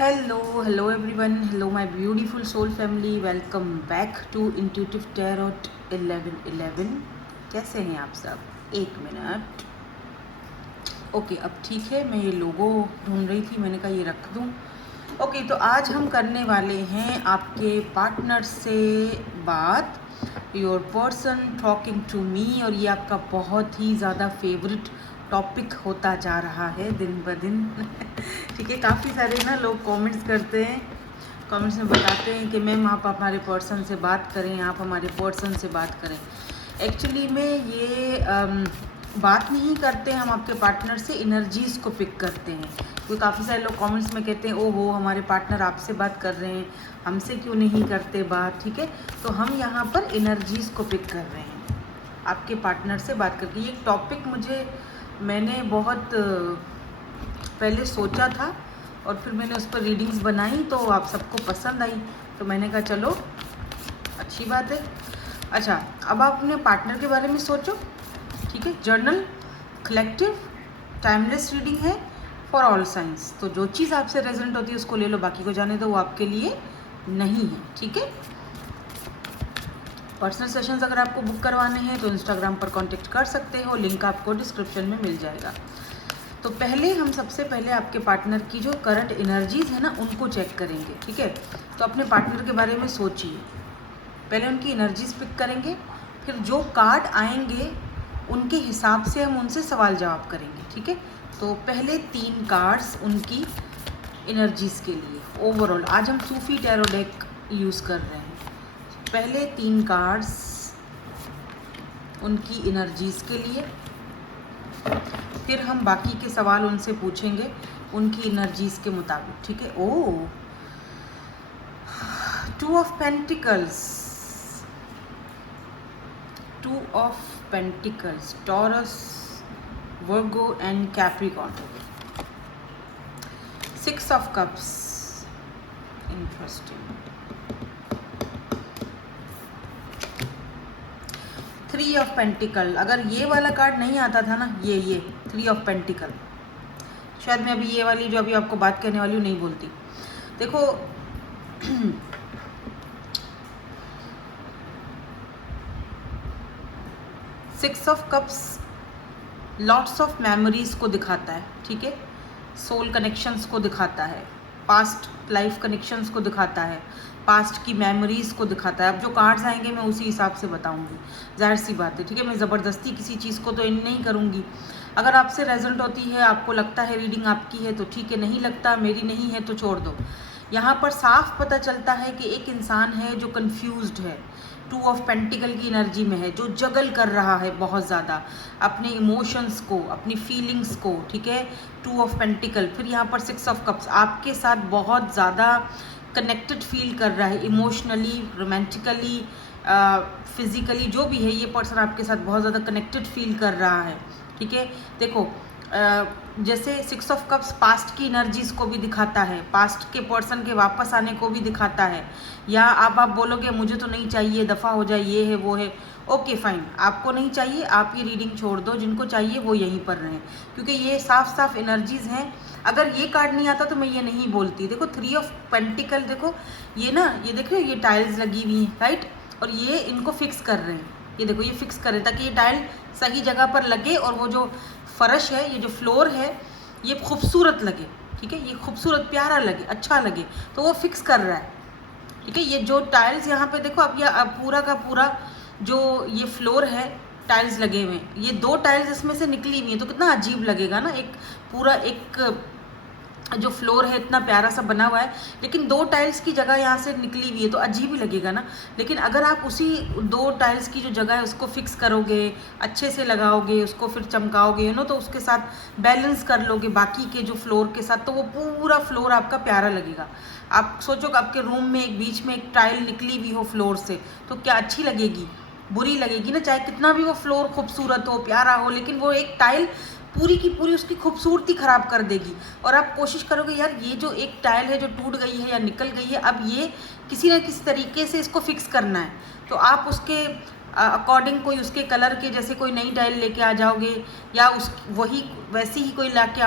Hello everyone. Hello my beautiful soul family. Welcome back to Intuitive Tarot 1111. कैसे हैं आप सब? एक मिनट. ओके अब ठीक है. मैं ये लोगो ढूंढ रही थी, मैंने कहा ये रख दूं. ओके तो आज हम करने वाले हैं आपके पार्टनर से बात. Your person talking to me. और ये आपका बहुत ही ज़्यादा फेवरेट टॉपिक होता जा रहा है दिन ब दिन. ठीक है, काफ़ी सारे ना लोग कमेंट्स करते हैं, कमेंट्स में बताते हैं कि मैम आप हमारे पर्सन से बात करें, आप हमारे पर्सन से बात करें. एक्चुअली में ये बात नहीं करते हैं हम आपके पार्टनर से, एनर्जीज़ को पिक करते हैं. क्योंकि काफ़ी सारे लोग कमेंट्स में कहते हैं ओहो हमारे पार्टनर आपसे बात कर रहे हैं, हमसे क्यों नहीं करते बात. ठीक है, तो हम यहाँ पर एनर्जीज़ को पिक कर रहे हैं आपके पार्टनर से बात करके. ये टॉपिक मैंने बहुत पहले सोचा था और फिर मैंने उस पर रीडिंग्स बनाई तो आप सबको पसंद आई, तो मैंने कहा चलो अच्छी बात है. अच्छा, अब आप अपने पार्टनर के बारे में सोचो. ठीक है, जर्नल कलेक्टिव टाइमलेस रीडिंग है फॉर ऑल साइंस. तो जो चीज़ आपसे रेजोनेट होती है उसको ले लो, बाकी को जाने दो, वो आपके लिए नहीं है. ठीक है, पर्सनल सेशंस अगर आपको बुक करवाने हैं तो इंस्टाग्राम पर कांटेक्ट कर सकते हो, लिंक आपको डिस्क्रिप्शन में मिल जाएगा. तो हम सबसे पहले आपके पार्टनर की जो करंट एनर्जीज़ है ना उनको चेक करेंगे. ठीक है, तो अपने पार्टनर के बारे में सोचिए, पहले उनकी एनर्जीज़ पिक करेंगे, फिर जो कार्ड आएंगे उनके हिसाब से हम उनसे सवाल जवाब करेंगे. ठीक है, तो पहले 3 कार्ड्स उनकी एनर्जीज़ के लिए ओवरऑल. आज हम सूफी टैरो डेक यूज़ कर रहे हैं. पहले 3 कार्ड्स उनकी एनर्जीज़ के लिए, फिर हम बाकी के सवाल उनसे पूछेंगे उनकी एनर्जीज़ के मुताबिक. ठीक है. ओह, 2 of pentacles, 2 of pentacles, taurus, Virgo and Capricorn. 6 of cups, interesting. 3 of pentacle. अगर ये वाला कार्ड नहीं आता था ना, ये 3 ऑफ पेंटिकल, शायद मैं अभी ये वाली जो अभी आपको बात करने वाली हूँ नहीं बोलती. देखो six of cups lots of memories को दिखाता है. ठीक है, सोल कनेक्शंस को दिखाता है, पास्ट लाइफ कनेक्शंस को दिखाता है, पास्ट की मेमोरीज़ को दिखाता है. अब जो कार्ड्स आएंगे मैं उसी हिसाब से बताऊंगी, जाहिर सी बात है. ठीक है, मैं ज़बरदस्ती किसी चीज़ को तो इन नहीं करूंगी. अगर आपसे रेजल्ट होती है, आपको लगता है रीडिंग आपकी है तो ठीक है, नहीं लगता, मेरी नहीं है तो छोड़ दो. यहाँ पर साफ पता चलता है कि एक इंसान है जो कंफ्यूज्ड है, 2 ऑफ पेंटिकल की एनर्जी में है, जो जगल कर रहा है बहुत ज़्यादा अपने इमोशंस को, अपनी फीलिंग्स को. ठीक है, 2 ऑफ पेंटिकल. फिर यहाँ पर 6 ऑफ कप्स, आपके साथ बहुत ज़्यादा कनेक्टेड फील कर रहा है, इमोशनली, रोमांटिकली, फिज़िकली, जो भी है ये पर्सन आपके साथ बहुत ज़्यादा कनेक्टेड फील कर रहा है. ठीक है, देखो जैसे 6 ऑफ कप्स पास्ट की एनर्जीज़ को भी दिखाता है, पास्ट के पर्सन के वापस आने को भी दिखाता है. या आप बोलोगे मुझे तो नहीं चाहिए, दफ़ा हो जाए, ये है वो है. ओके फाइन, आपको नहीं चाहिए, आप ये रीडिंग छोड़ दो, जिनको चाहिए वो यहीं पर रहें, क्योंकि ये साफ साफ एनर्जीज़ हैं. अगर ये कार्ड नहीं आता तो मैं ये नहीं बोलती. देखो 3 ऑफ पेंटिकल, देखो ये ना, ये देख रहे हो, ये टाइल्स लगी हुई हैं, राइट, और ये इनको फिक्स कर रहे हैं. ये देखो, ये फिक्स कर रहे हैं ताकि ये टाइल सही जगह पर लगे और वो जो फर्श है, ये जो फ्लोर है, ये खूबसूरत लगे. ठीक है, ये खूबसूरत प्यारा लगे, अच्छा लगे, तो वो फिक्स कर रहा है. ठीक है, ये जो टाइल्स यहाँ पे देखो, अब पूरा का पूरा जो ये फ्लोर है, टाइल्स लगे हुए हैं, ये 2 टाइल्स इसमें से निकली हुई हैं, तो कितना अजीब लगेगा ना. एक पूरा एक जो फ्लोर है इतना प्यारा सा बना हुआ है, लेकिन 2 टाइल्स की जगह यहाँ से निकली हुई है तो अजीब ही लगेगा ना. लेकिन अगर आप उसी 2 टाइल्स की जो जगह है उसको फिक्स करोगे, अच्छे से लगाओगे, उसको फिर चमकाओगे, तो उसके साथ बैलेंस कर लोगे बाकी के जो फ्लोर के साथ, तो वो पूरा फ्लोर आपका प्यारा लगेगा. आप सोचो कि आपके रूम में एक बीच में एक टाइल निकली हुई हो फ्लोर से, तो क्या अच्छी लगेगी? बुरी लगेगी ना. चाहे कितना भी वो फ्लोर खूबसूरत हो, प्यारा हो, लेकिन वो एक टाइल पूरी की पूरी उसकी खूबसूरती ख़राब कर देगी. और आप कोशिश करोगे यार ये जो एक टाइल है जो टूट गई है या निकल गई है, अब ये किसी न किसी तरीके से इसको फिक्स करना है, तो आप उसके अकॉर्डिंग कोई उसके कलर के जैसे कोई नई टाइल लेके आ जाओगे, या उस वही वैसी ही कोई लेके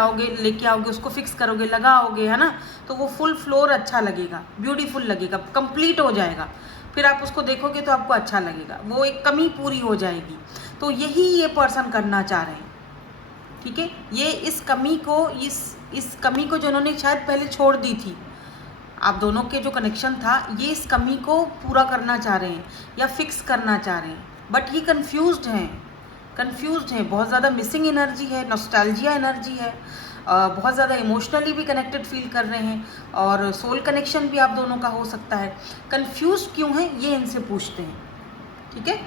आओगे, उसको फिक्स करोगे, लगाओगे, है ना, तो वो फुल फ्लोर अच्छा लगेगा, ब्यूटीफुल लगेगा, कंप्लीट हो जाएगा। फिर आप उसको देखोगे तो आपको अच्छा लगेगा, वो एक कमी पूरी हो जाएगी। तो यही ये पर्सन करना चाह रहे हैं, ठीक है। ये इस कमी को जो इन्होंने शायद पहले छोड़ दी थी, आप दोनों के जो कनेक्शन था, ये इस कमी को पूरा करना चाह रहे हैं या फिक्स करना चाह रहे हैं, बट ये कंफ्यूज्ड हैं, बहुत ज़्यादा मिसिंग एनर्जी है, नॉस्टैल्जिया एनर्जी है, बहुत ज़्यादा इमोशनली भी कनेक्टेड फील कर रहे हैं, और सोल कनेक्शन भी आप दोनों का हो सकता है। कंफ्यूज क्यों है ये इनसे पूछते हैं, ठीक है,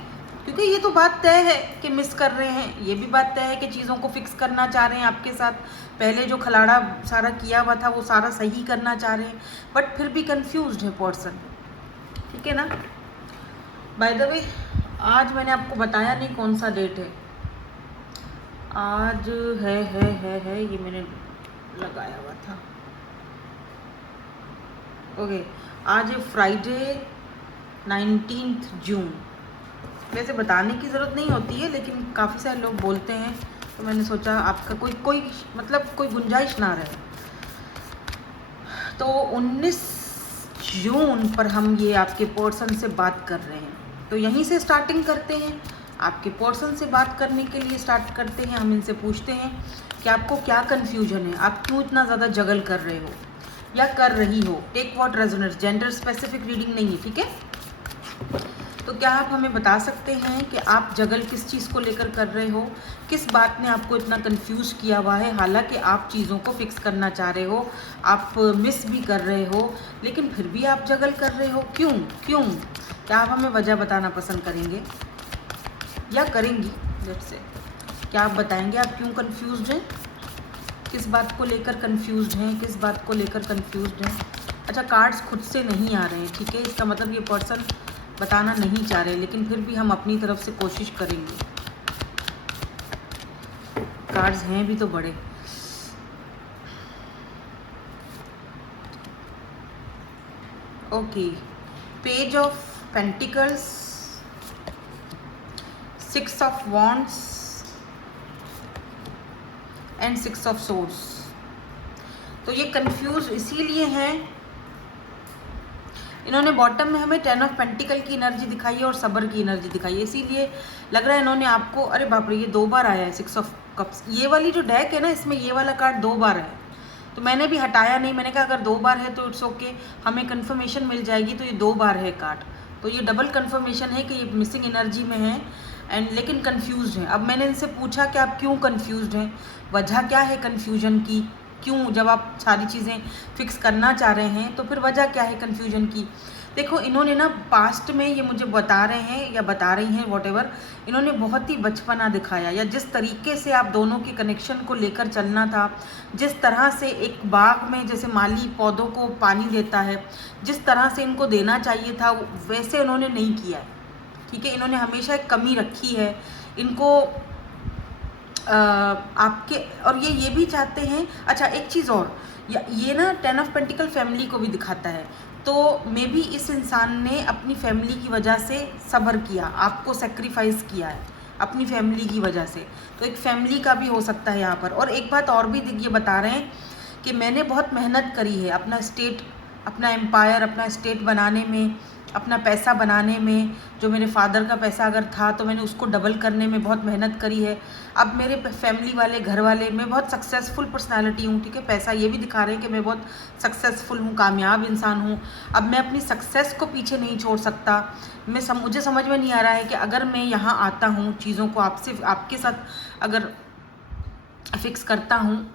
क्योंकि ये तो बात तय है कि मिस कर रहे हैं, ये भी बात तय है कि चीज़ों को फिक्स करना चाह रहे हैं आपके साथ, पहले जो खलाड़ा सारा किया हुआ था वो सारा सही करना चाह रहे हैं, बट फिर भी कंफ्यूज्ड है पर्सन, ठीक है ना। बाय द वे, आज मैंने आपको बताया नहीं कौन सा डेट है, आज है ये मैंने लगाया हुआ था, ओके, आज है फ्राइडे 19 जून। वैसे बताने की ज़रूरत नहीं होती है, लेकिन काफ़ी सारे लोग बोलते हैं, तो मैंने सोचा आपका कोई मतलब कोई गुंजाइश ना रहे। तो 19 जून पर हम ये आपके पर्सन से बात कर रहे हैं, तो यहीं से स्टार्टिंग करते हैं, आपके पर्सन से बात करने के लिए स्टार्ट करते हैं। हम इनसे पूछते हैं कि आपको क्या कन्फ्यूजन है, आप क्यों इतना ज़्यादा जगल कर रहे हो या कर रही हो। Take what resonates, gender specific reading नहीं है, ठीक है। तो क्या आप हमें बता सकते हैं कि आप जगल किस चीज़ को लेकर कर रहे हो, किस बात ने आपको इतना कंफ्यूज किया हुआ है, हालांकि आप चीज़ों को फिक्स करना चाह रहे हो, आप मिस भी कर रहे हो, लेकिन फिर भी आप जगल कर रहे हो, क्यों क्यों? क्या आप हमें वजह बताना पसंद करेंगे या करेंगी? लेट्स से क्या आप बताएंगे आप क्यों कंफ्यूज्ड हैं, किस बात को लेकर कंफ्यूज्ड हैं, किस बात को लेकर कंफ्यूज्ड हैं। अच्छा, कार्ड्स खुद से नहीं आ रहे हैं, ठीक है, इसका मतलब ये पर्सन बताना नहीं चाह रहे, लेकिन फिर भी हम अपनी तरफ से कोशिश करेंगे। कार्ड्स हैं भी तो बड़े। Okay, page of pentacles, 6 of wands and 6 of swords. तो ये कंफ्यूज इसीलिए हैं, इन्होंने बॉटम में हमें 10 ऑफ पेंटिकल की एनर्जी दिखाई है और सबर की एनर्जी दिखाई है, इसीलिए लग रहा है इन्होंने आपको, अरे बाप रे, ये 2 बार आया है 6 ऑफ कप्स। ये वाली जो डेक है ना, इसमें ये वाला कार्ड 2 बार है, तो मैंने भी हटाया नहीं, मैंने कहा अगर 2 बार है तो इट्स ओके, हमें कन्फर्मेशन मिल जाएगी। तो ये 2 बार है कार्ड, तो ये डबल कन्फर्मेशन है कि ये मिसिंग एनर्जी में है एंड लेकिन कन्फ्यूज हैं। अब मैंने इनसे पूछा कि आप क्यों कन्फ्यूज हैं, वजह क्या है कन्फ्यूजन की, क्यों, जब आप सारी चीज़ें फिक्स करना चाह रहे हैं तो फिर वजह क्या है कन्फ्यूजन की। देखो, इन्होंने ना पास्ट में ये मुझे बता रहे हैं या बता रही हैं वॉटेवर, इन्होंने बहुत ही बचपना दिखाया, या जिस तरीके से आप दोनों के कनेक्शन को लेकर चलना था, जिस तरह से एक बाग में जैसे माली पौधों को पानी देता है, जिस तरह से इनको देना चाहिए था, वैसे उन्होंने नहीं किया है, ठीक है। इन्होंने हमेशा एक कमी रखी है, इनको आपके, और ये भी चाहते हैं। अच्छा, एक चीज़ और, ये ना 10 ऑफ पेंटिकल फैमिली को भी दिखाता है, तो मे बी इस इंसान ने अपनी फैमिली की वजह से सब्र किया, आपको सेक्रीफाइस किया है अपनी फैमिली की वजह से, तो एक फैमिली का भी हो सकता है यहाँ पर। और एक बात और भी ये बता रहे हैं कि मैंने बहुत मेहनत करी है अपना स्टेट, अपना एम्पायर, अपना स्टेट बनाने में, अपना पैसा बनाने में, जो मेरे फादर का पैसा अगर था तो मैंने उसको डबल करने में बहुत मेहनत करी है। अब मेरे फैमिली वाले, घर वाले, मैं बहुत सक्सेसफुल पर्सनालिटी हूँ, ठीक है, पैसा ये भी दिखा रहे हैं कि मैं बहुत सक्सेसफुल हूँ, कामयाब इंसान हूँ। अब मैं अपनी सक्सेस को पीछे नहीं छोड़ सकता। मुझे समझ में नहीं आ रहा है कि अगर मैं यहाँ आता हूँ, चीज़ों को आपके साथ अगर फिक्स करता हूँ,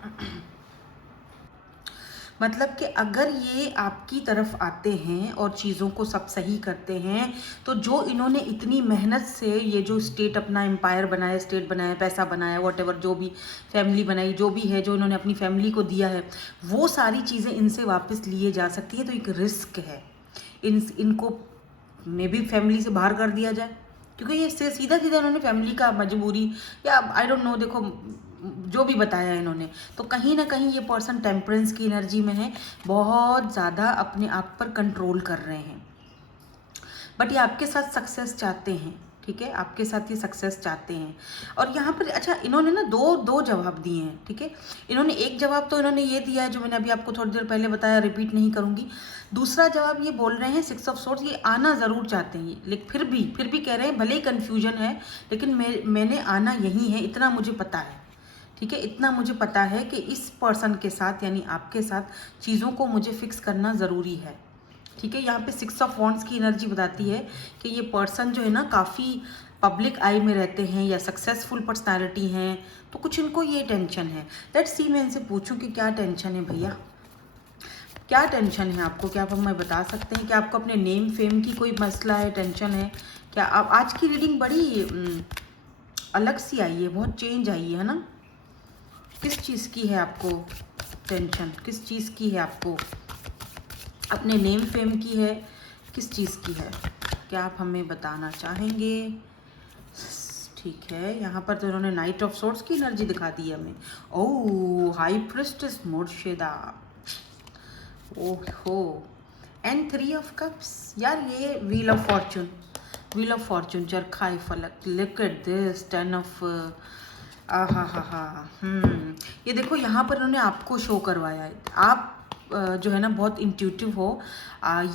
मतलब कि अगर ये आपकी तरफ आते हैं और चीज़ों को सब सही करते हैं, तो जो इन्होंने इतनी मेहनत से ये जो स्टेट, अपना एम्पायर बनाया, स्टेट बनाया, पैसा बनाया, वॉटेवर जो भी फैमिली बनाई, जो भी है, जो इन्होंने अपनी फैमिली को दिया है, वो सारी चीज़ें इनसे वापस लिए जा सकती है। तो एक रिस्क है, इनको मे भी फैमिली से बाहर कर दिया जाए, क्योंकि ये सीधा सीधा इन्होंने फैमिली का मजबूरी या आई डोंट नो, देखो जो भी बताया इन्होंने, तो कहीं ना कहीं ये पर्सन टेम्परेंस की एनर्जी में है, बहुत ज़्यादा अपने आप पर कंट्रोल कर रहे हैं, बट ये आपके साथ सक्सेस चाहते हैं, ठीक ठीक है, आपके साथ ये सक्सेस चाहते हैं। और यहाँ पर अच्छा इन्होंने ना दो जवाब दिए हैं, ठीक है। इन्होंने एक जवाब तो इन्होंने ये दिया है जो मैंने अभी आपको थोड़ी देर पहले बताया, रिपीट नहीं करूँगी। दूसरा जवाब ये बोल रहे हैं 6 ऑफ सोर्ड्स, ये आना ज़रूर चाहते हैं, लेकिन फिर भी कह रहे हैं भले ही कन्फ्यूजन है, लेकिन मैंने आना यही है, इतना मुझे पता है, ठीक है। इतना मुझे पता है कि इस पर्सन के साथ यानी आपके साथ चीज़ों को मुझे फिक्स करना ज़रूरी है, ठीक है। यहाँ पे 6 ऑफ वॉन्ड्स की एनर्जी बताती है कि ये पर्सन जो है ना काफ़ी पब्लिक आई में रहते हैं या सक्सेसफुल पर्सनालिटी हैं, तो कुछ इनको ये टेंशन है। लेट्स सी, मैं इनसे पूछूं कि क्या टेंशन है भैया, क्या टेंशन है आपको, क्या आप हमें बता सकते हैं कि आपको अपने नेम फेम की कोई मसला है, टेंशन है क्या? आप आज की रीडिंग बड़ी अलग सी आई है, बहुत चेंज आई है ना। किस चीज़ की है आपको टेंशन, किस चीज़ की है आपको? अपने नेम फेम की है, किस चीज़ की है, क्या आप हमें बताना चाहेंगे? ठीक है, यहाँ पर तो इन्होंने नाइट ऑफ सोर्ड्स की एनर्जी दिखा दी है हमें। ओह, हाई प्रिस्टेस मुर्शिदा, ओहो, एंड 3 ऑफ कप्स। यार ये wheel of fortune, wheel of fortune, चरखाए फलक, लुक एट दिस 10 ऑफ आहा हा हा। ये देखो यहाँ पर उन्होंने आपको शो करवाया है, आप जो है ना बहुत इंट्यूटिव हो,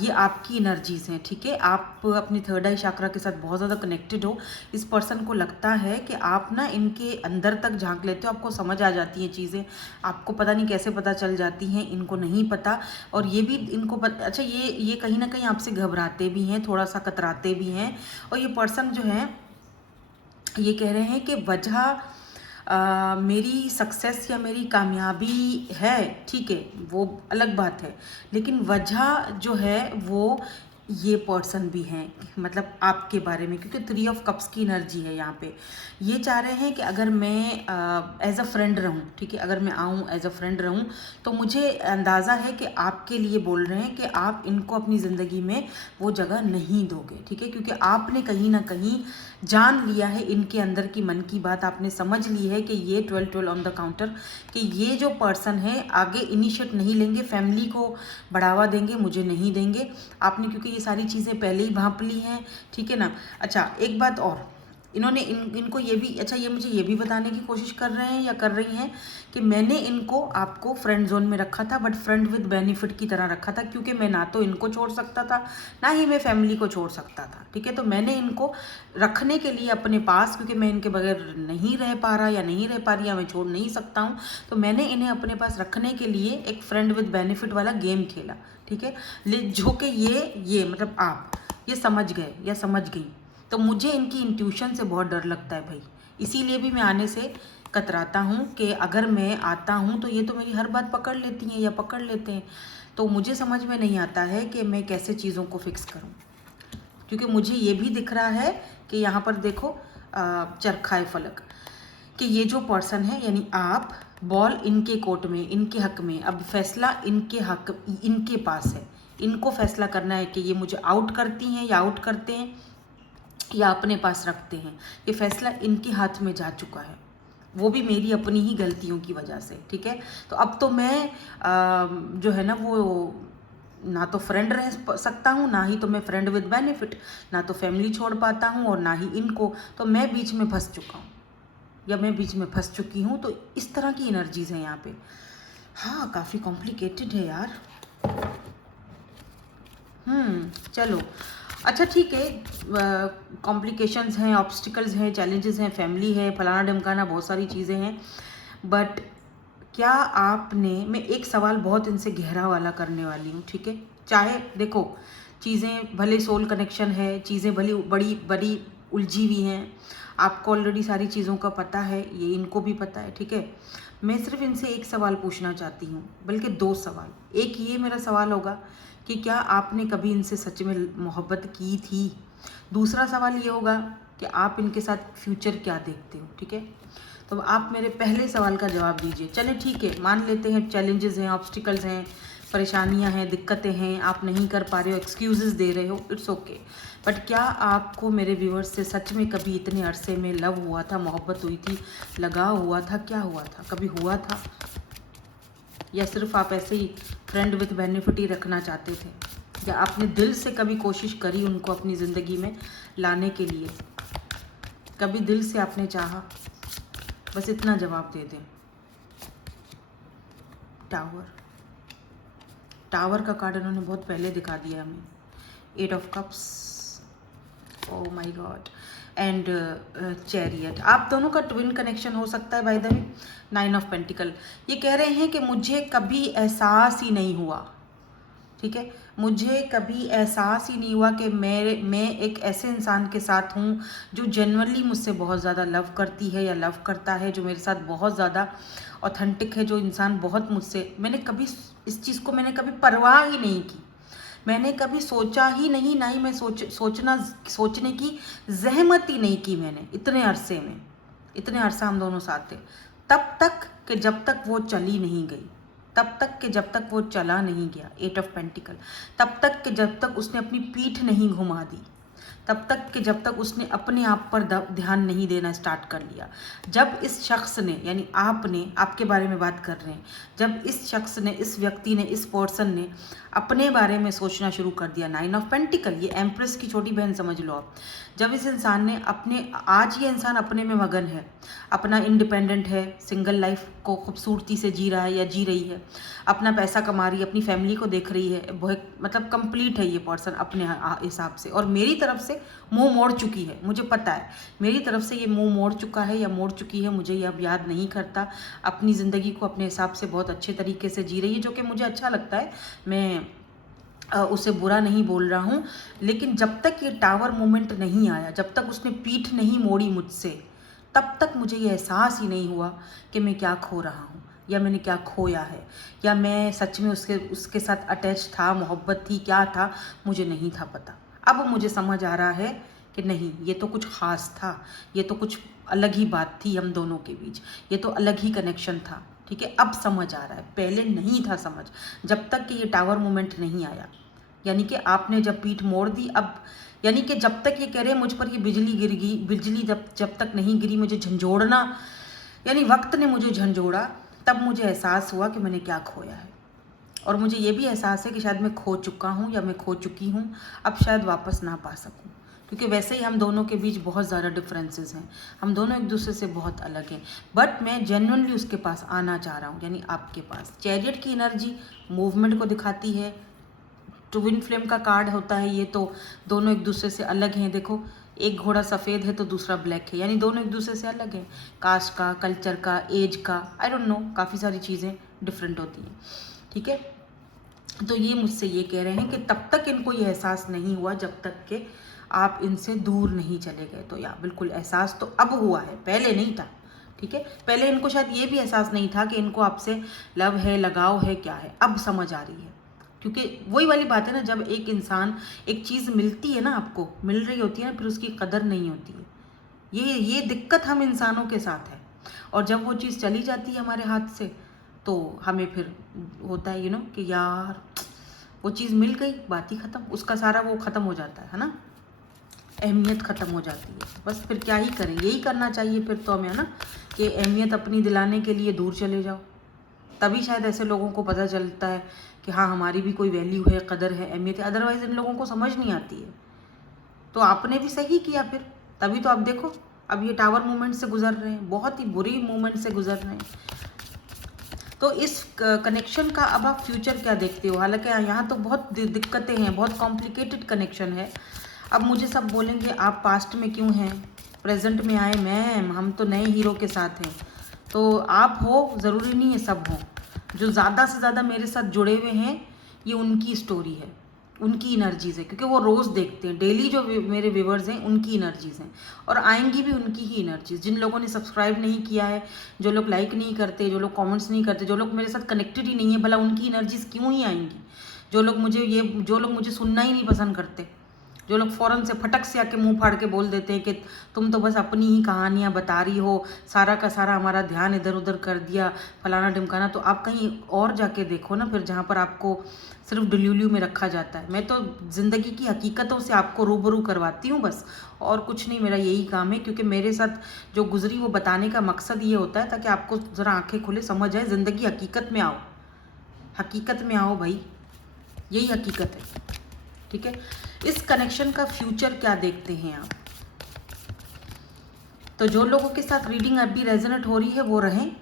ये आपकी एनर्जीज हैं, ठीक है। आप अपनी थर्ड आई चक्रा के साथ बहुत ज़्यादा कनेक्टेड हो। इस पर्सन को लगता है कि आप ना इनके अंदर तक झांक लेते हो, आपको समझ आ जाती हैं चीज़ें, आपको पता नहीं कैसे पता चल जाती हैं, इनको नहीं पता। और ये भी इनको अच्छा ये कहीं ना कहीं आपसे घबराते भी हैं, थोड़ा सा कतराते भी हैं। और ये पर्सन जो है ये कह रहे हैं कि वजह मेरी सक्सेस या मेरी कामयाबी है, ठीक है, वो अलग बात है, लेकिन वजह जो है वो ये पर्सन भी हैं, मतलब आपके बारे में, क्योंकि 3 ऑफ कप्स की एनर्जी है यहाँ पे। ये चाह रहे हैं कि अगर मैं एज अ फ्रेंड रहूँ, ठीक है, अगर मैं आऊँ एज अ फ्रेंड रहूँ, तो मुझे अंदाज़ा है कि आपके लिए बोल रहे हैं कि आप इनको अपनी ज़िंदगी में वो जगह नहीं दोगे, ठीक है, क्योंकि आपने कहीं ना कहीं जान लिया है इनके अंदर की मन की बात, आपने समझ ली है कि ये 12 ऑन द काउंटर, कि ये जो पर्सन है आगे इनिशिएट नहीं लेंगे, फैमिली को बढ़ावा देंगे, मुझे नहीं देंगे। आपने क्योंकि ये सारी चीज़ें पहले ही भांप ली हैं, ठीक है ना। अच्छा एक बात और, इन्होंने इनको ये भी, अच्छा ये मुझे ये भी बताने की कोशिश कर रहे हैं या कर रही हैं कि मैंने इनको आपको फ्रेंड जोन में रखा था, बट फ्रेंड विद बेनिफिट की तरह रखा था, क्योंकि मैं ना तो इनको छोड़ सकता था ना ही मैं फैमिली को छोड़ सकता था, ठीक है। तो मैंने इनको रखने के लिए अपने पास, क्योंकि मैं इनके बगैर नहीं रह पा रहा या नहीं रह पा रही या मैं छोड़ नहीं सकता हूँ, तो मैंने इन्हें अपने पास रखने के लिए एक फ्रेंड विद बेनिफिट वाला गेम खेला, ठीक है। जो कि ये मतलब आप ये समझ गए या समझ गई, तो मुझे इनकी इंट्यूशन से बहुत डर लगता है भाई, इसीलिए भी मैं आने से कतराता हूँ कि अगर मैं आता हूँ तो ये तो मेरी हर बात पकड़ लेती हैं या पकड़ लेते हैं, तो मुझे समझ में नहीं आता है कि मैं कैसे चीज़ों को फिक्स करूँ, क्योंकि मुझे ये भी दिख रहा है कि यहाँ पर देखो चरखाए फलक, कि ये जो पर्सन है यानी आप, बॉल इनके कोर्ट में, इनके हक में, अब फैसला इनके हक, इनके पास है, इनको फैसला करना है कि ये मुझे आउट करती हैं या आउट करते हैं या अपने पास रखते हैं। ये फैसला इनके हाथ में जा चुका है, वो भी मेरी अपनी ही गलतियों की वजह से, ठीक है। तो अब तो मैं जो है ना वो ना तो फ्रेंड रह सकता हूँ, ना ही तो मैं फ्रेंड विद बेनिफिट, ना तो फैमिली छोड़ पाता हूँ और ना ही इनको, तो मैं बीच में फंस चुका हूँ या मैं बीच में फंस चुकी हूँ। तो इस तरह की एनर्जीज हैं यहाँ पे। हाँ काफ़ी कॉम्प्लिकेटेड है यार। चलो अच्छा ठीक है, कॉम्प्लिकेशंस हैं, ऑब्स्टिकल्स हैं, चैलेंजेस हैं, फैमिली है, फलाना ढमकाना, बहुत सारी चीज़ें हैं, बट क्या आपने, मैं एक सवाल बहुत इनसे गहरा वाला करने वाली हूँ, ठीक है। चाहे देखो चीज़ें भले सोल कनेक्शन है, चीज़ें भली बड़ी बड़ी उलझी हुई हैं, आपको ऑलरेडी सारी चीज़ों का पता है, ये इनको भी पता है, ठीक है। मैं सिर्फ इनसे एक सवाल पूछना चाहती हूँ, बल्कि 2 सवाल। एक ये मेरा सवाल होगा कि क्या आपने कभी इनसे सच में मोहब्बत की थी। दूसरा सवाल ये होगा कि आप इनके साथ फ्यूचर क्या देखते हो, ठीक है। तो आप मेरे पहले सवाल का जवाब दीजिए। चले ठीक है, मान लेते हैं चैलेंजेस हैं, ऑब्स्टिकल्स हैं, परेशानियां हैं, दिक्कतें हैं, आप नहीं कर पा रहे हो, एक्सक्यूजेस दे रहे हो, इट्स ओके। बट क्या आपको मेरे व्यूअर्स से सच में कभी इतने अरसे में लव हुआ था, मोहब्बत हुई थी, लगाव हुआ था, क्या हुआ था, कभी हुआ था, या सिर्फ आप ऐसे ही फ्रेंड विद बेनिफिट ही रखना चाहते थे, या आपने दिल से कभी कोशिश करी उनको अपनी ज़िंदगी में लाने के लिए। कभी दिल से आपने चाहा, बस इतना जवाब दे दें। टावर का कार्ड इन्होंने बहुत पहले दिखा दिया हमें। 8 of cups, oh my God, and chariot. आप दोनों का ट्विन कनेक्शन हो सकता है by the way. 9 of pentacle, ये कह रहे हैं कि मुझे कभी एहसास ही नहीं हुआ, ठीक है, मुझे कभी एहसास ही नहीं हुआ कि मैं एक ऐसे इंसान के साथ हूँ जो जेन्युइनली मुझसे बहुत ज़्यादा लव करती है या लव करता है, जो मेरे साथ बहुत ज़्यादा ऑथेंटिक है, जो इंसान बहुत मुझसे, मैंने कभी इस चीज़ को मैंने कभी परवाह ही नहीं की, मैंने कभी सोचा ही नहीं, ना ही मैं सोचने की जहमत ही नहीं की मैंने इतने अरसे में। इतने अरसा हम दोनों साथ थे, तब तक कि जब तक वो चली नहीं गई, तब तक कि जब तक वो चला नहीं गया। 8 ऑफ पेंटिकल, तब तक कि जब तक उसने अपनी पीठ नहीं घुमा दी, तब तक कि जब तक उसने अपने आप पर ध्यान नहीं देना स्टार्ट कर लिया। जब इस शख्स ने, यानी आपने, आपके बारे में बात कर रहे हैं, जब इस शख्स ने, इस व्यक्ति ने, इस पर्सन ने अपने बारे में सोचना शुरू कर दिया। 9 ऑफ पेंटिकल, ये एम्प्रेस की छोटी बहन समझ लो आप। जब इस इंसान ने आज ये इंसान अपने में मगन है, अपना इंडिपेंडेंट है, सिंगल लाइफ को खूबसूरती से जी रहा है या जी रही है, अपना पैसा कमा रही है, अपनी फैमिली को देख रही है, बहुत मतलब कंप्लीट है ये पर्सन अपने हिसाब से, और मेरी तरफ से मुंह मोड़ चुकी है, मुझे पता है मेरी तरफ से ये मुंह मोड़ चुका है या मोड़ चुकी है, मुझे ये अब याद नहीं करता। अपनी ज़िंदगी को अपने हिसाब से बहुत अच्छे तरीके से जी रही है, जो कि मुझे अच्छा लगता है, मैं उसे बुरा नहीं बोल रहा हूँ। लेकिन जब तक ये टावर मोमेंट नहीं आया, जब तक उसने पीठ नहीं मोड़ी मुझसे, तब तक मुझे ये एहसास ही नहीं हुआ कि मैं क्या खो रहा हूँ या मैंने क्या खोया है, या मैं सच में उसके साथ अटैच था, मोहब्बत थी, क्या था, मुझे नहीं था पता। अब मुझे समझ आ रहा है कि नहीं, ये तो कुछ ख़ास था, ये तो कुछ अलग ही बात थी हम दोनों के बीच, ये तो अलग ही कनेक्शन था, ठीक है। अब समझ आ रहा है, पहले नहीं था समझ, जब तक कि ये टावर मोमेंट नहीं आया, यानी कि आपने जब पीठ मोड़ दी, अब यानी कि जब तक ये कह रहे हैं मुझ पर ये बिजली गिर गई, बिजली जब तक नहीं गिरी, मुझे झंझोड़ना, यानी वक्त ने मुझे झंझोड़ा, तब मुझे एहसास हुआ कि मैंने क्या खोया है। और मुझे ये भी एहसास है कि शायद मैं खो चुका हूँ या मैं खो चुकी हूँ, अब शायद वापस ना पा सकूँ, क्योंकि वैसे ही हम दोनों के बीच बहुत ज़्यादा डिफरेंसेस हैं, हम दोनों एक दूसरे से बहुत अलग हैं, बट मैं जेन्युइनली उसके पास आना चाह रहा हूँ, यानी आपके पास। चैरियट की एनर्जी मूवमेंट को दिखाती है, ट्विन फ्लेम का कार्ड होता है ये, तो दोनों एक दूसरे से अलग हैं। देखो, एक घोड़ा सफ़ेद है तो दूसरा ब्लैक है, यानी दोनों एक दूसरे से अलग हैं, कास्ट का, कल्चर का, एज का, आई डोंट नो, काफ़ी सारी चीज़ें डिफरेंट होती हैं, ठीक है। तो ये मुझसे ये कह रहे हैं कि तब तक इनको ये एहसास नहीं हुआ जब तक कि आप इनसे दूर नहीं चले गए। तो या बिल्कुल एहसास तो अब हुआ है, पहले नहीं था, ठीक है। पहले इनको शायद ये भी एहसास नहीं था कि इनको आपसे लव है, लगाव है, क्या है, अब समझ आ रही है। क्योंकि वही वाली बात है ना, जब एक इंसान, एक चीज़ मिलती है ना, आपको मिल रही होती है ना, फिर उसकी कदर नहीं होती है। ये दिक्कत हम इंसानों के साथ है, और जब वो चीज़ चली जाती है हमारे हाथ से, तो हमें फिर होता है कि यार वो चीज़ मिल गई, बात ही ख़त्म, उसका सारा वो ख़त्म हो जाता है ना, अहमियत ख़त्म हो जाती है। बस फिर क्या ही करें, यही करना चाहिए फिर तो हमें, है ना, कि अहमियत अपनी दिलाने के लिए दूर चले जाओ, तभी शायद ऐसे लोगों को पता चलता है कि हाँ, हमारी भी कोई वैल्यू है, कदर है, अहमियत है। अदरवाइज़ इन लोगों को समझ नहीं आती है। तो आपने भी सही किया फिर, तभी तो आप देखो अब ये टावर मूवमेंट से गुजर रहे हैं, बहुत ही बुरी मूवमेंट से गुजर रहे हैं। तो इस कनेक्शन का अब आप फ्यूचर क्या देखते हो? हालांकि यहाँ तो बहुत दिक्कतें हैं, बहुत कॉम्प्लिकेटेड कनेक्शन है। अब मुझे सब बोलेंगे आप पास्ट में क्यों हैं, प्रेजेंट में आए, मैम हम तो नए हीरो के साथ हैं। तो आप हो, ज़रूरी नहीं है सब हो। जो ज़्यादा से ज़्यादा मेरे साथ जुड़े हुए हैं, ये उनकी स्टोरी है, उनकी इनर्जीज़ है, क्योंकि वो रोज़ देखते हैं, डेली जो मेरे व्यूवर्स हैं उनकी इनर्जीज़ हैं, और आएंगी भी उनकी ही इनर्जीज़। जिन लोगों ने सब्सक्राइब नहीं किया है, जो लोग लाइक नहीं करते, जो लोग कमेंट्स नहीं करते, जो लोग मेरे साथ कनेक्टेड ही नहीं है, भला उनकी इनर्जीज़ क्यों ही आएंगी? जो लोग मुझे सुनना ही नहीं पसंद करते, जो लोग फ़ौरन से फटक से आके मुंह फाड़ के बोल देते हैं कि तुम तो बस अपनी ही कहानियाँ बता रही हो, सारा का सारा हमारा ध्यान इधर उधर कर दिया, फलाना ढिमकाना, तो आप कहीं और जाके देखो ना फिर, जहाँ पर आपको सिर्फ डिल्यूल्यू में रखा जाता है। मैं तो ज़िंदगी की हकीकतों से आपको रूबरू करवाती हूँ बस, और कुछ नहीं, मेरा यही काम है। क्योंकि मेरे साथ जो गुजरी वो बताने का मकसद ये होता है ताकि आपको ज़रा आँखें खुले, समझ आए, ज़िंदगी हकीकत में आओ, हकीकत में आओ भाई, यही हकीकत है, ठीक है। इस कनेक्शन का फ्यूचर क्या देखते हैं आप? तो जो लोगों के साथ रीडिंग अभी रेजोनेट हो रही है वो रहें,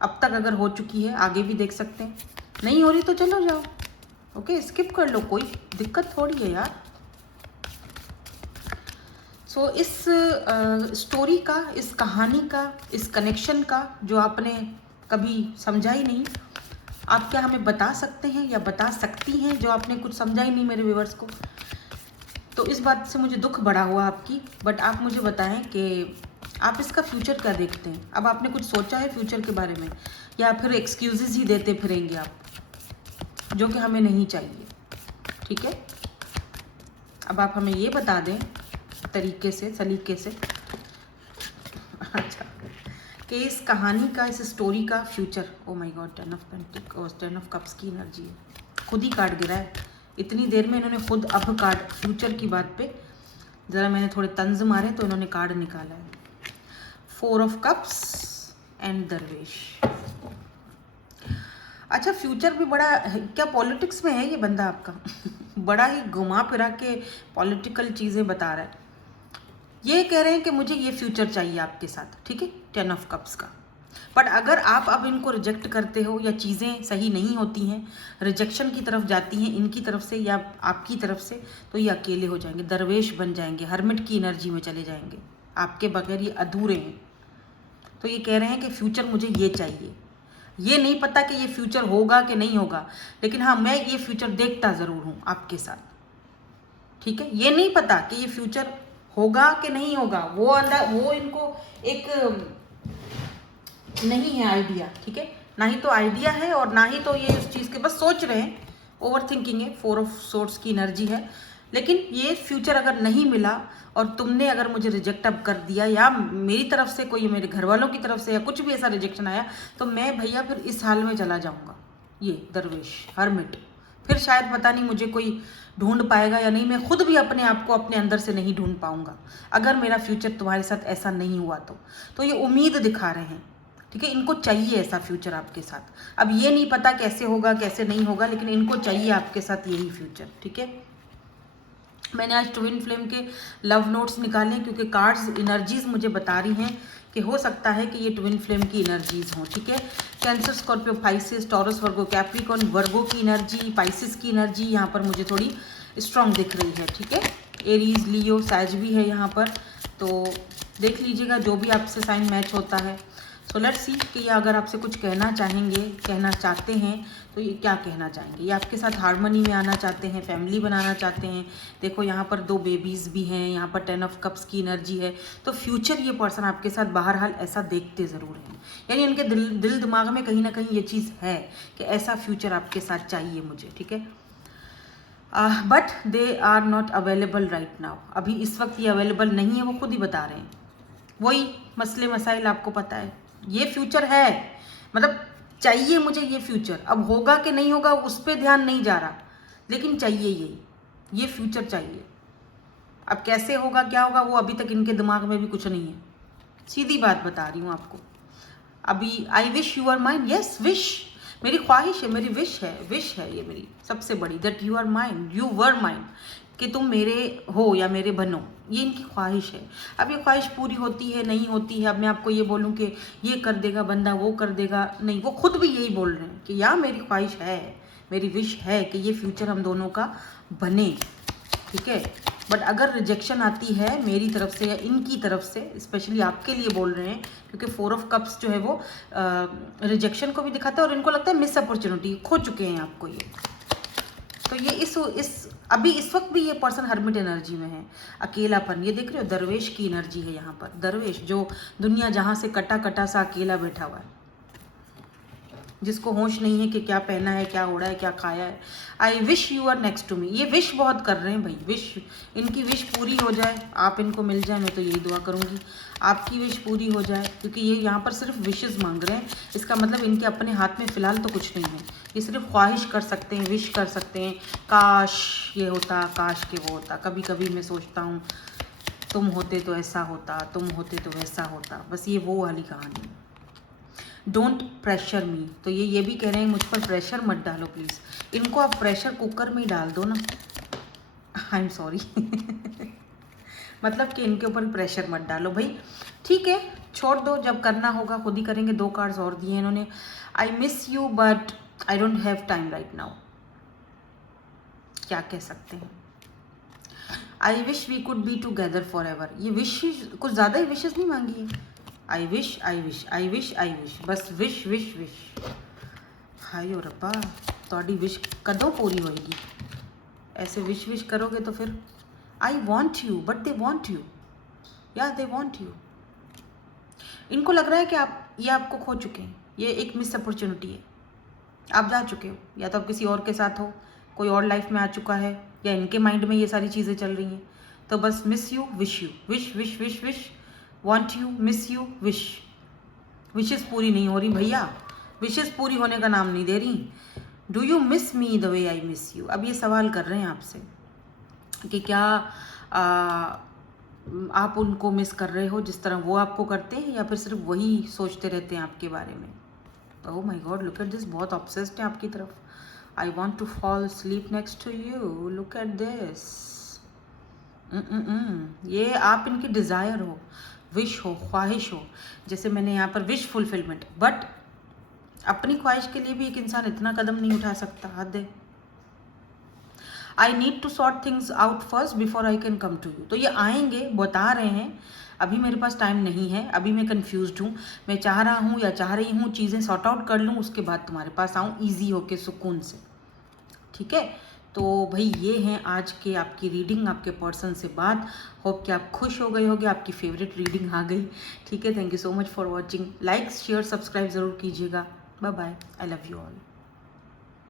अब तक अगर हो चुकी है आगे भी देख सकते हैं, नहीं हो रही तो चलो जाओ, ओके, स्किप कर लो, कोई दिक्कत थोड़ी है यार। सो इस स्टोरी का, इस कहानी का, इस कनेक्शन का जो आपने कभी समझा ही नहीं, आप क्या हमें बता सकते हैं या बता सकती हैं जो आपने कुछ समझा ही नहीं मेरे व्यूअर्स को? तो इस बात से मुझे दुख बड़ा हुआ आपकी, बट आप मुझे बताएं कि आप इसका फ्यूचर क्या देखते हैं? अब आपने कुछ सोचा है फ्यूचर के बारे में, या फिर एक्सक्यूजेस ही देते फिरेंगे आप, जो कि हमें नहीं चाहिए, ठीक है? अब आप हमें ये बता दें तरीके से, सलीके से, अच्छा, कि इस कहानी का, इस स्टोरी का future. Oh my God, 10 of pentacles, 10 of cups की एनर्जी है, खुद ही कार्ड गिरा है इतनी देर में, इन्होंने खुद अब कार्ड फ्यूचर की बात पे ज़रा मैंने थोड़े तंज मारे तो इन्होंने कार्ड निकाला है, 4 ऑफ कप्स एंड दरवेश। अच्छा, फ्यूचर भी बड़ा क्या पॉलिटिक्स में है ये बंदा आपका? बड़ा ही घुमा फिरा के पॉलिटिकल चीज़ें बता रहा है। ये कह रहे हैं कि मुझे ये फ्यूचर चाहिए आपके साथ, ठीक है, 10 ऑफ कप्स का। बट अगर आप अब इनको रिजेक्ट करते हो या चीज़ें सही नहीं होती हैं, रिजेक्शन की तरफ जाती हैं इनकी तरफ से या आपकी तरफ से, तो ये अकेले हो जाएंगे, दरवेश बन जाएंगे, हर्मिट की एनर्जी में चले जाएंगे, आपके बगैर ये अधूरे हैं। तो ये कह रहे हैं कि फ्यूचर मुझे ये चाहिए। ये नहीं पता कि ये फ्यूचर होगा कि नहीं होगा, लेकिन हाँ, मैं ये फ्यूचर देखता ज़रूर हूँ आपके साथ, ठीक है? ये नहीं पता कि ये फ्यूचर होगा कि नहीं होगा, वो इनको एक नहीं है आइडिया, ठीक है? ना ही तो आइडिया है और ना ही तो ये उस चीज़ के बस सोच रहे हैं, ओवर थिंकिंग है, 4 ऑफ सोर्ड्स की एनर्जी है। लेकिन ये फ्यूचर अगर नहीं मिला और तुमने अगर मुझे रिजेक्ट अब कर दिया, या मेरी तरफ से कोई, मेरे घर वालों की तरफ से या कुछ भी ऐसा रिजेक्शन आया, तो मैं भैया फिर इस हाल में चला जाऊंगा, ये दरवेश, हर्मिट। फिर शायद पता नहीं मुझे कोई ढूंढ पाएगा या नहीं, मैं खुद भी अपने आप को अपने अंदर से नहीं ढूंढ पाऊंगा अगर मेरा फ्यूचर तुम्हारे साथ ऐसा नहीं हुआ तो ये उम्मीद दिखा रहे हैं, ठीक है? इनको चाहिए ऐसा फ्यूचर आपके साथ। अब ये नहीं पता कैसे होगा कैसे नहीं होगा, लेकिन इनको चाहिए आपके साथ यही फ्यूचर, ठीक है? मैंने आज ट्विन फ्लेम के लव नोट्स निकाले क्योंकि कार्ड्स एनर्जीज मुझे बता रही हैं कि हो सकता है कि ये ट्विन फ्लेम की एनर्जीज हों, ठीक है? कैंसर, स्कॉर्पियो, पाइसिस, टॉरस, वर्गो, कैप्रिकॉर्न, वर्गो की एनर्जी, पाइसिस की एनर्जी यहाँ पर मुझे थोड़ी स्ट्रांग दिख रही है, ठीक है? एरीज, लियो, सैज भी है यहाँ पर, तो देख लीजिएगा जो भी आपसे साइन मैच होता है। सो लेट्स सी कि ये अगर आपसे कुछ कहना चाहेंगे, कहना चाहते हैं, तो ये क्या कहना चाहेंगे? ये आपके साथ हार्मनी में आना चाहते हैं, फैमिली बनाना चाहते हैं। देखो यहाँ पर 2 बेबीज़ भी हैं, यहाँ पर 10 ऑफ कप्स की एनर्जी है, तो फ्यूचर ये पर्सन आपके साथ बहरहाल ऐसा देखते ज़रूर हैं, यानी इनके दिल दिमाग में कहीं ना कहीं ये चीज़ है कि ऐसा फ्यूचर आपके साथ चाहिए मुझे, ठीक है? But they are not available right now, अभी इस वक्त ये अवेलेबल नहीं है, वो खुद ही बता रहे हैं। वही मसले मसाइल आपको पता है, ये फ्यूचर है, मतलब चाहिए मुझे ये फ्यूचर, अब होगा कि नहीं होगा उस पर ध्यान नहीं जा रहा, लेकिन चाहिए ये फ्यूचर चाहिए। अब कैसे होगा क्या होगा वो अभी तक इनके दिमाग में भी कुछ नहीं है, सीधी बात बता रही हूँ आपको। अभी I wish you are mine, yes wish, मेरी ख्वाहिश है, मेरी विश है ये मेरी सबसे बड़ी, that you are mine, you were mine, कि तुम मेरे हो या मेरे बनो, ये इनकी ख्वाहिश है। अब ये ख्वाहिश पूरी होती है नहीं होती है, अब मैं आपको ये बोलूँ कि ये कर देगा बंदा, वो कर देगा, नहीं, वो खुद भी यही बोल रहे हैं कि यार मेरी ख्वाहिश है, मेरी विश है कि ये फ्यूचर हम दोनों का बने, ठीक है? बट अगर रिजेक्शन आती है मेरी तरफ से या इनकी तरफ से, स्पेशली आपके लिए बोल रहे हैं क्योंकि 4 ऑफ कप्स जो है वो रिजेक्शन को भी दिखाता है और इनको लगता है मिस अपॉर्चुनिटी, खो चुके हैं आपको ये। तो ये इस अभी इस वक्त भी ये पर्सन हर्मिट एनर्जी में है, अकेलापन, ये देख रहे हो, दरवेश की एनर्जी है यहाँ पर, दरवेश जो दुनिया जहाँ से कटा कटा सा अकेला बैठा हुआ है, जिसको होश नहीं है कि क्या पहना है, क्या ओढ़ा है, क्या खाया है। I wish you are next to me, ये विश बहुत कर रहे हैं भाई, विश, इनकी विश पूरी हो जाए, आप इनको मिल जाए, मैं तो यही दुआ करूँगी आपकी विश पूरी हो जाए, क्योंकि ये यहाँ पर सिर्फ विशेस मांग रहे हैं। इसका मतलब इनके अपने हाथ में फ़िलहाल तो कुछ नहीं है, ये सिर्फ ख्वाहिश कर सकते हैं, विश कर सकते हैं, काश ये होता, काश के वो होता। कभी कभी मैं सोचता हूँ तुम होते तो ऐसा होता, तुम होते तो वैसा होता, बस ये वो वाली कहानी है। डोंट प्रेशर मी, तो ये भी कह रहे हैं मुझ पर प्रेशर मत डालो प्लीज़, इनको आप प्रेशर कुकर में ही डाल दो ना, आई एम सॉरी मतलब कि इनके ऊपर प्रेशर मत डालो भाई, ठीक है, छोड़ दो, जब करना होगा खुद ही करेंगे। 2 कार्ड्स और दिए इन्होंने, I miss you but I don't have time right now. क्या कह सकते हैं, I wish we could be together forever. ये विश कुछ ज़्यादा ही विशेष नहीं मांगी है। I wish I wish I wish I wish, बस विश विश विश। हाय और रब्बा, थोड़ी विश कदों पूरी होगी। ऐसे विश विश करोगे तो फिर I want you but they want you, या दे वॉन्ट यू। इनको लग रहा है कि ये आपको खो चुके हैं, ये एक मिस अपॉर्चुनिटी है, आप जा चुके हो, या तो आप किसी और के साथ हो, कोई और लाइफ में आ चुका है, या इनके माइंड में ये सारी चीज़ें चल रही हैं। तो बस miss you wish you, wish wish wish wish, want you miss you wish. Wishes पूरी नहीं हो रही भैया, विशेस पूरी होने का नाम नहीं दे रही। Do you miss me the way I miss you. अब ये सवाल कर रहे हैं आपसे कि क्या आप उनको मिस कर रहे हो जिस तरह वो आपको करते हैं, या फिर सिर्फ वही सोचते रहते हैं आपके बारे में। Oh my god, look at this, बहुत ऑब्सेस्ड है आपकी तरफ। I want to fall sleep next to you, look at this. ये आप इनकी डिज़ायर हो, विश हो, ख्वाहिश हो। जैसे मैंने यहाँ पर विश फुलफिलमेंट, बट अपनी ख्वाहिश के लिए भी एक इंसान इतना कदम नहीं उठा सकता, हद है। I need to sort things out first before I can come to you. तो ये आएंगे, बता रहे हैं, अभी मेरे पास टाइम नहीं है, अभी मैं कन्फ्यूज्ड हूँ, मैं चाह रहा हूँ या चाह रही हूँ चीज़ें सॉर्ट आउट कर लूँ, उसके बाद तुम्हारे पास आऊँ ईजी होके, सुकून से, ठीक है। तो भाई ये हैं आज के आपकी रीडिंग, आपके पर्सन से बात। होप कि आप खुश हो गए होगे, आपकी फेवरेट रीडिंग आ गई, ठीक है। Thank you so much for watching. Like share subscribe ज़रूर कीजिएगा। Bye bye, I love you all.